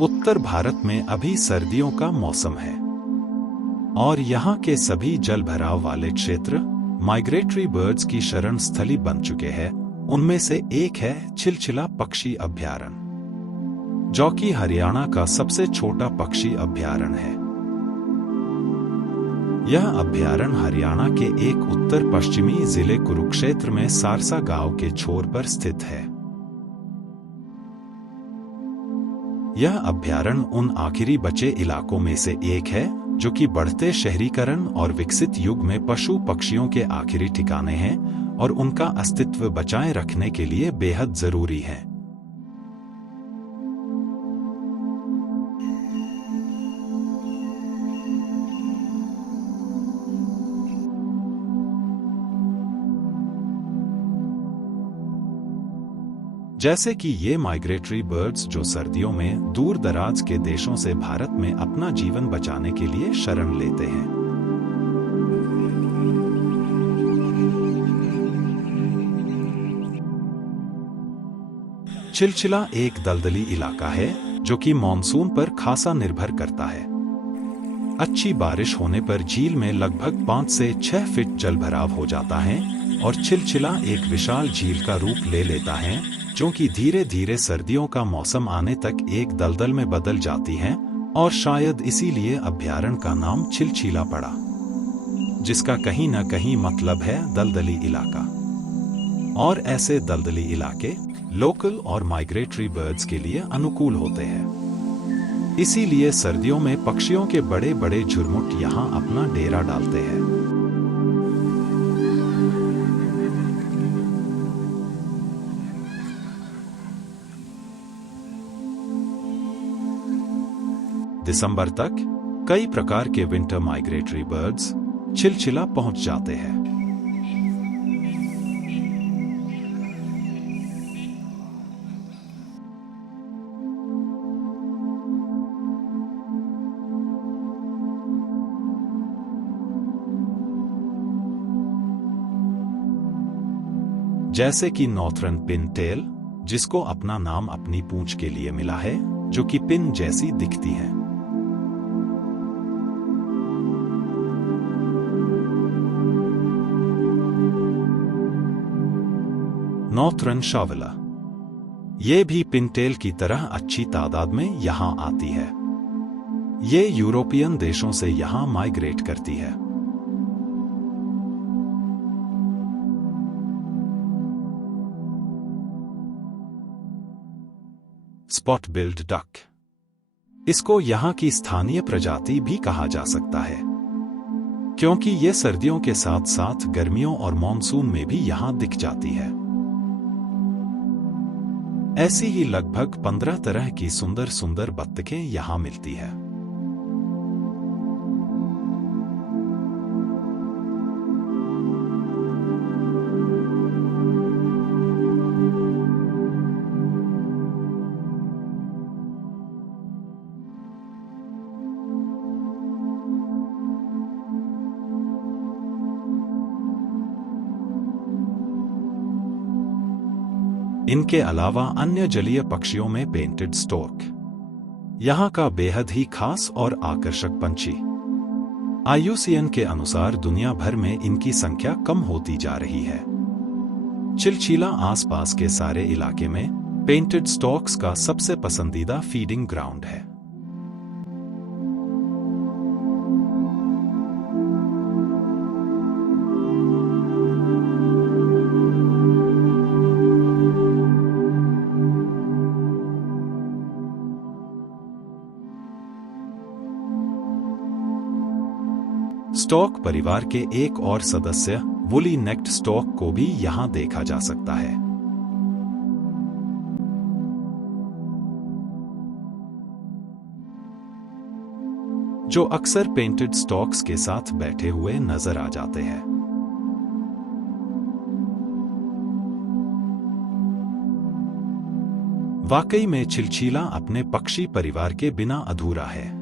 उत्तर भारत में अभी सर्दियों का मौसम है और यहाँ के सभी जल भराव वाले क्षेत्र माइग्रेटरी बर्ड्स की शरण स्थली बन चुके हैं। उनमें से एक है छिलछिला पक्षी अभयारण्य, जो कि हरियाणा का सबसे छोटा पक्षी अभयारण्य है। यह अभयारण्य हरियाणा के एक उत्तर पश्चिमी जिले कुरुक्षेत्र में सारसा गांव के छोर पर स्थित है। यह अभयारण्य उन आखिरी बचे इलाकों में से एक है जो कि बढ़ते शहरीकरण और विकसित युग में पशु पक्षियों के आखिरी ठिकाने हैं और उनका अस्तित्व बचाए रखने के लिए बेहद जरूरी है। जैसे कि ये माइग्रेटरी बर्ड्स जो सर्दियों में दूर दराज के देशों से भारत में अपना जीवन बचाने के लिए शरण लेते हैं। छिलछिला एक दलदली इलाका है जो कि मॉनसून पर खासा निर्भर करता है। अच्छी बारिश होने पर झील में लगभग 5 से 6 फीट जल भराव हो जाता है और छिलछिला एक विशाल झील का रूप ले लेता है जो कि धीरे धीरे सर्दियों का मौसम आने तक एक दलदल में बदल जाती है और शायद इसीलिए अभयारण्य का नाम छिलछिला पड़ा, जिसका कहीं न कहीं मतलब है दलदली इलाका। और ऐसे दलदली इलाके लोकल और माइग्रेटरी बर्ड्स के लिए अनुकूल होते हैं। इसीलिए सर्दियों में पक्षियों के बड़े बड़े झुरमुट यहाँ अपना डेरा डालते हैं। दिसंबर तक कई प्रकार के विंटर माइग्रेटरी बर्ड्स छिलछिला पहुंच जाते हैं। जैसे कि नॉर्थर्न पिन टेल, जिसको अपना नाम अपनी पूंछ के लिए मिला है, जो कि पिन जैसी दिखती है। नॉर्थर्न शावला, ये भी पिनटेल की तरह अच्छी तादाद में यहां आती है। ये यूरोपियन देशों से यहां माइग्रेट करती है। स्पॉट बिल्ड डक, इसको यहां की स्थानीय प्रजाति भी कहा जा सकता है, क्योंकि ये सर्दियों के साथ साथ गर्मियों और मॉनसून में भी यहां दिख जाती है। ऐसी ही लगभग 15 तरह की सुंदर सुंदर बत्तखें यहां मिलती है। इनके अलावा अन्य जलीय पक्षियों में पेंटेड स्टॉर्क, यहाँ का बेहद ही खास और आकर्षक पंछी। IUCN के अनुसार दुनिया भर में इनकी संख्या कम होती जा रही है। छिलछिला आसपास के सारे इलाके में पेंटेड स्टॉर्क्स का सबसे पसंदीदा फीडिंग ग्राउंड है। स्टॉक परिवार के एक और सदस्य वुली नेक्ड स्टॉक को भी यहां देखा जा सकता है। जो अक्सर पेंटेड स्टॉक्स के साथ बैठे हुए नजर आ जाते हैं। वाकई में छिलछिला अपने पक्षी परिवार के बिना अधूरा है।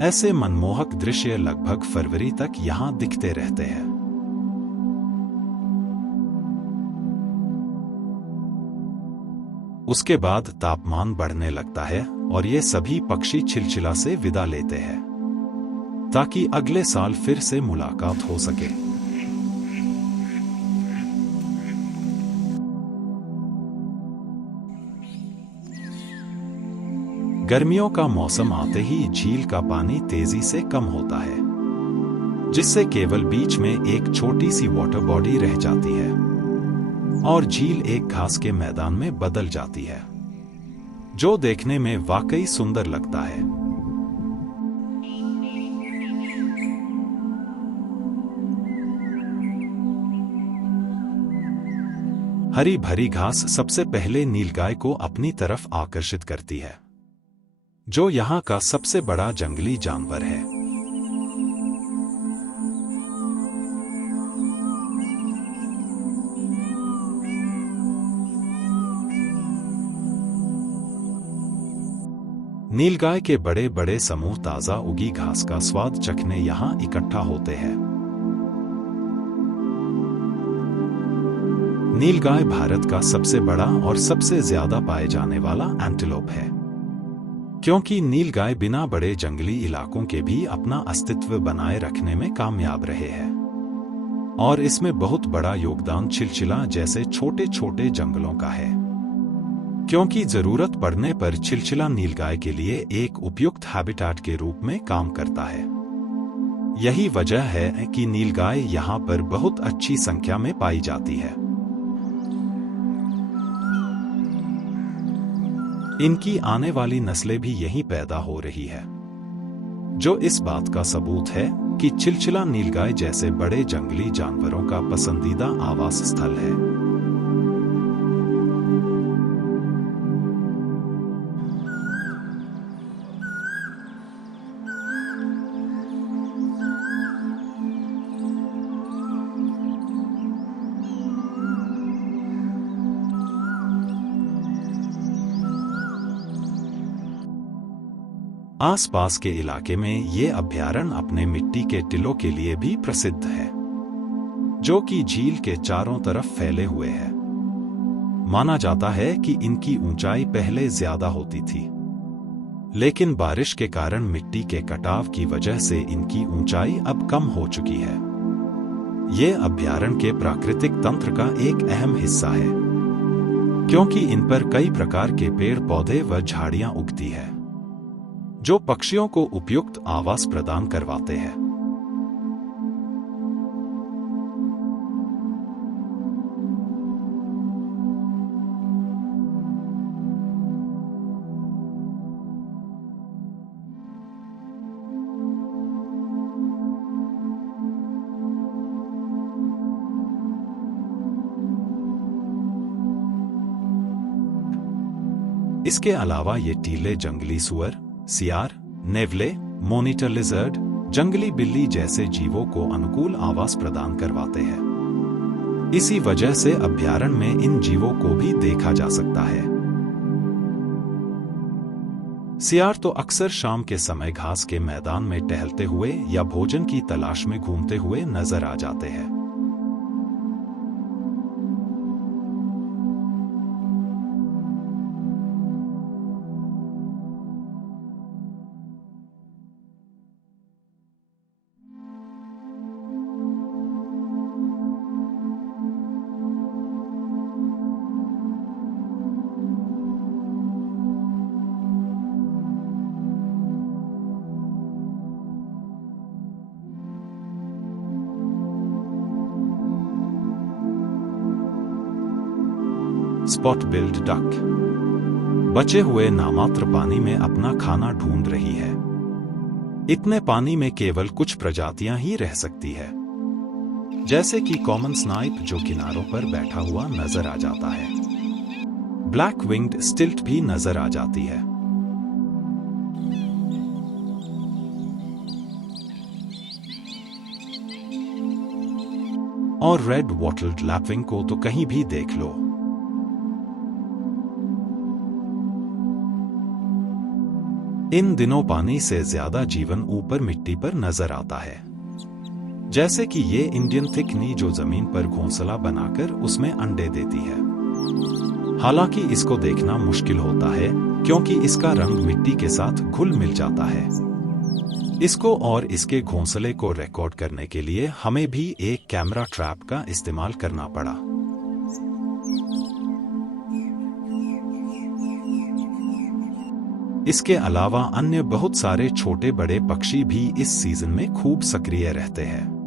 ऐसे मनमोहक दृश्य लगभग फरवरी तक यहाँ दिखते रहते हैं। उसके बाद तापमान बढ़ने लगता है और ये सभी पक्षी चिलचिला से विदा लेते हैं ताकि अगले साल फिर से मुलाकात हो सके। गर्मियों का मौसम आते ही झील का पानी तेजी से कम होता है, जिससे केवल बीच में एक छोटी सी वाटर बॉडी रह जाती है और झील एक घास के मैदान में बदल जाती है, जो देखने में वाकई सुंदर लगता है। हरी भरी घास सबसे पहले नीलगाय को अपनी तरफ आकर्षित करती है, जो यहाँ का सबसे बड़ा जंगली जानवर है। नीलगाय के बड़े बड़े समूह ताजा उगी घास का स्वाद चखने यहाँ इकट्ठा होते हैं। नीलगाय भारत का सबसे बड़ा और सबसे ज्यादा पाए जाने वाला एंटीलोप है, क्योंकि नीलगाय बिना बड़े जंगली इलाकों के भी अपना अस्तित्व बनाए रखने में कामयाब रहे हैं और इसमें बहुत बड़ा योगदान चिलचिला जैसे छोटे छोटे जंगलों का है, क्योंकि जरूरत पड़ने पर चिलचिला नीलगाय के लिए एक उपयुक्त हैबिटेट के रूप में काम करता है। यही वजह है कि नीलगाय यहाँ पर बहुत अच्छी संख्या में पाई जाती है। इनकी आने वाली नस्लें भी यहीं पैदा हो रही है, जो इस बात का सबूत है कि चिलचिला नीलगाय जैसे बड़े जंगली जानवरों का पसंदीदा आवास स्थल है। आसपास के इलाके में ये अभयारण्य अपने मिट्टी के टिलों के लिए भी प्रसिद्ध है, जो कि झील के चारों तरफ फैले हुए हैं। माना जाता है कि इनकी ऊंचाई पहले ज्यादा होती थी, लेकिन बारिश के कारण मिट्टी के कटाव की वजह से इनकी ऊंचाई अब कम हो चुकी है। ये अभयारण्य के प्राकृतिक तंत्र का एक अहम हिस्सा है, क्योंकि इन पर कई प्रकार के पेड़ पौधे व झाड़ियां उगती है, जो पक्षियों को उपयुक्त आवास प्रदान करवाते हैं। इसके अलावा ये टीले जंगली सुअर, सियार, नेवले, मॉनिटर लिजर्ड, जंगली बिल्ली जैसे जीवों को अनुकूल आवास प्रदान करवाते हैं। इसी वजह से अभयारण्य में इन जीवों को भी देखा जा सकता है। सियार तो अक्सर शाम के समय घास के मैदान में टहलते हुए या भोजन की तलाश में घूमते हुए नजर आ जाते हैं। स्पॉट बिल्ड डक बचे हुए नामात्र पानी में अपना खाना ढूंढ रही है। इतने पानी में केवल कुछ प्रजातियां ही रह सकती है, जैसे कि कॉमन स्नाइप जो किनारों पर बैठा हुआ नजर आ जाता है। ब्लैक विंग्ड स्टिल्ट भी नजर आ जाती है। और रेड वॉटल्ड लैपविंग को तो कहीं भी देख लो। इन दिनों पानी से ज्यादा जीवन ऊपर मिट्टी पर नजर आता है, जैसे कि ये इंडियन थिकनी जो जमीन पर घोंसला बनाकर उसमें अंडे देती है। हालांकि इसको देखना मुश्किल होता है क्योंकि इसका रंग मिट्टी के साथ घुल मिल जाता है। इसको और इसके घोंसले को रिकॉर्ड करने के लिए हमें भी एक कैमरा ट्रैप का इस्तेमाल करना पड़ा। इसके अलावा अन्य बहुत सारे छोटे बड़े पक्षी भी इस सीजन में खूब सक्रिय रहते हैं।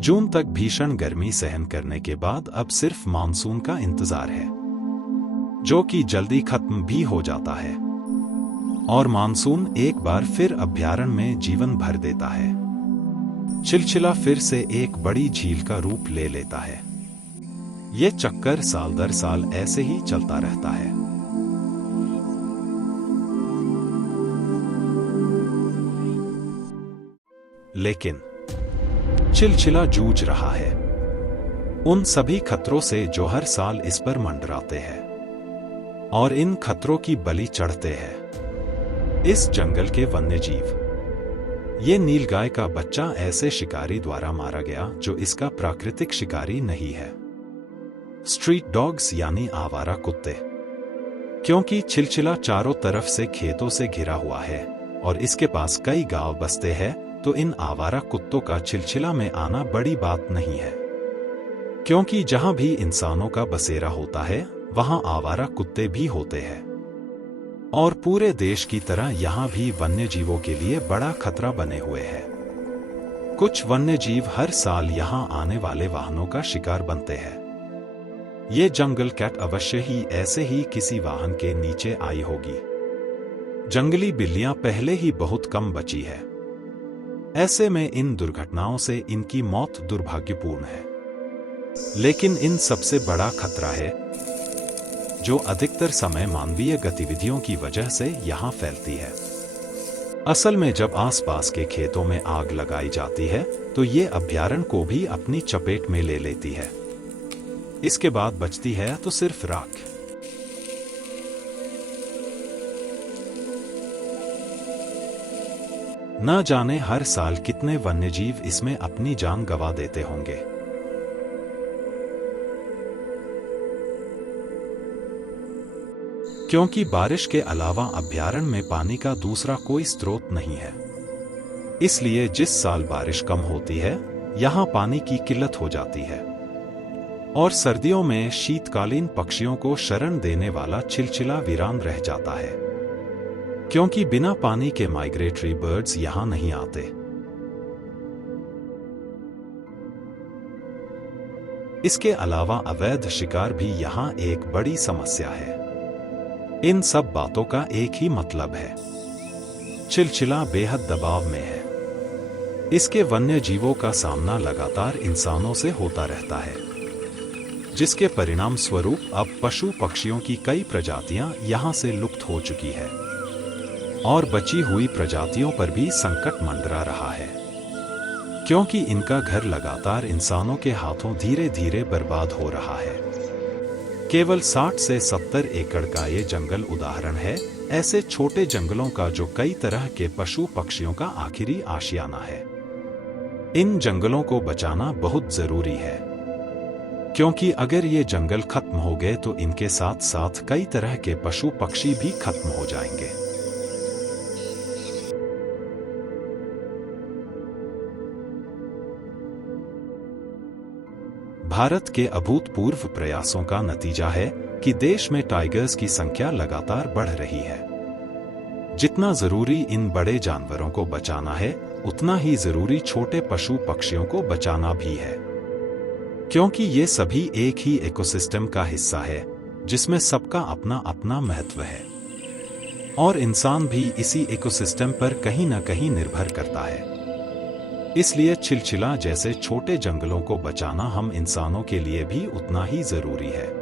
जून तक भीषण गर्मी सहन करने के बाद अब सिर्फ मानसून का इंतजार है, जो कि जल्दी खत्म भी हो जाता है। और मानसून एक बार फिर अभयारण्य में जीवन भर देता है। चिलचिला फिर से एक बड़ी झील का रूप ले लेता है। ये चक्कर साल दर साल ऐसे ही चलता रहता है। लेकिन चिलचिला जूझ रहा है उन सभी खतरों से जो हर साल इस पर मंडराते हैं और इन खतरों की बलि चढ़ते हैं इस जंगल के वन्यजीव। ये नीलगाय का बच्चा ऐसे शिकारी द्वारा मारा गया जो इसका प्राकृतिक शिकारी नहीं है। स्ट्रीट डॉग्स यानी आवारा कुत्ते। क्योंकि चिलचिला चारों तरफ से खेतों से घिरा हुआ है और इसके पास कई गांव बसते हैं, तो इन आवारा कुत्तों का चिलचिला में आना बड़ी बात नहीं है। क्योंकि जहां भी इंसानों का बसेरा होता है वहां आवारा कुत्ते भी होते हैं। और पूरे देश की तरह यहां भी वन्य जीवों के लिए बड़ा खतरा बने हुए हैं। कुछ वन्य जीव हर साल यहां आने वाले वाहनों का शिकार बनते हैं। ये जंगल कैट अवश्य ही ऐसे ही किसी वाहन के नीचे आई होगी। जंगली बिल्लियां पहले ही बहुत कम बची है। ऐसे में इन दुर्घटनाओं से इनकी मौत दुर्भाग्यपूर्ण है। लेकिन इन सबसे बड़ा खतरा है जो अधिकतर समय मानवीय गतिविधियों की वजह से यहां फैलती है। असल में जब आसपास के खेतों में आग लगाई जाती है तो ये अभयारण्य को भी अपनी चपेट में ले लेती है। इसके बाद बचती है तो सिर्फ राख। न जाने हर साल कितने वन्यजीव इसमें अपनी जान गंवा देते होंगे। क्योंकि बारिश के अलावा अभयारण्य में पानी का दूसरा कोई स्रोत नहीं है, इसलिए जिस साल बारिश कम होती है यहां पानी की किल्लत हो जाती है। और सर्दियों में शीतकालीन पक्षियों को शरण देने वाला चिलचिला वीरान रह जाता है, क्योंकि बिना पानी के माइग्रेटरी बर्ड्स यहां नहीं आते। इसके अलावा अवैध शिकार भी यहां एक बड़ी समस्या है। इन सब बातों का एक ही मतलब है, चिलचिला बेहद दबाव में है। इसके वन्य जीवों का सामना लगातार इंसानों से होता रहता है, जिसके परिणाम स्वरूप अब पशु पक्षियों की कई प्रजातियां यहां से लुप्त हो चुकी है और बची हुई प्रजातियों पर भी संकट मंडरा रहा है, क्योंकि इनका घर लगातार इंसानों के हाथों धीरे धीरे बर्बाद हो रहा है। केवल 60 से 70 एकड़ का ये जंगल उदाहरण है ऐसे छोटे जंगलों का जो कई तरह के पशु पक्षियों का आखिरी आशियाना है। इन जंगलों को बचाना बहुत जरूरी है, क्योंकि अगर ये जंगल खत्म हो गए तो इनके साथ साथ कई तरह के पशु पक्षी भी खत्म हो जाएंगे। भारत के अभूतपूर्व प्रयासों का नतीजा है कि देश में टाइगर्स की संख्या लगातार बढ़ रही है। जितना जरूरी इन बड़े जानवरों को बचाना है, उतना ही जरूरी छोटे पशु पक्षियों को बचाना भी है, क्योंकि ये सभी एक ही इकोसिस्टम का हिस्सा है जिसमें सबका अपना अपना महत्व है और इंसान भी इसी इकोसिस्टम पर कहीं न कहीं निर्भर करता है। इसलिए चिलचिला जैसे छोटे जंगलों को बचाना हम इंसानों के लिए भी उतना ही जरूरी है।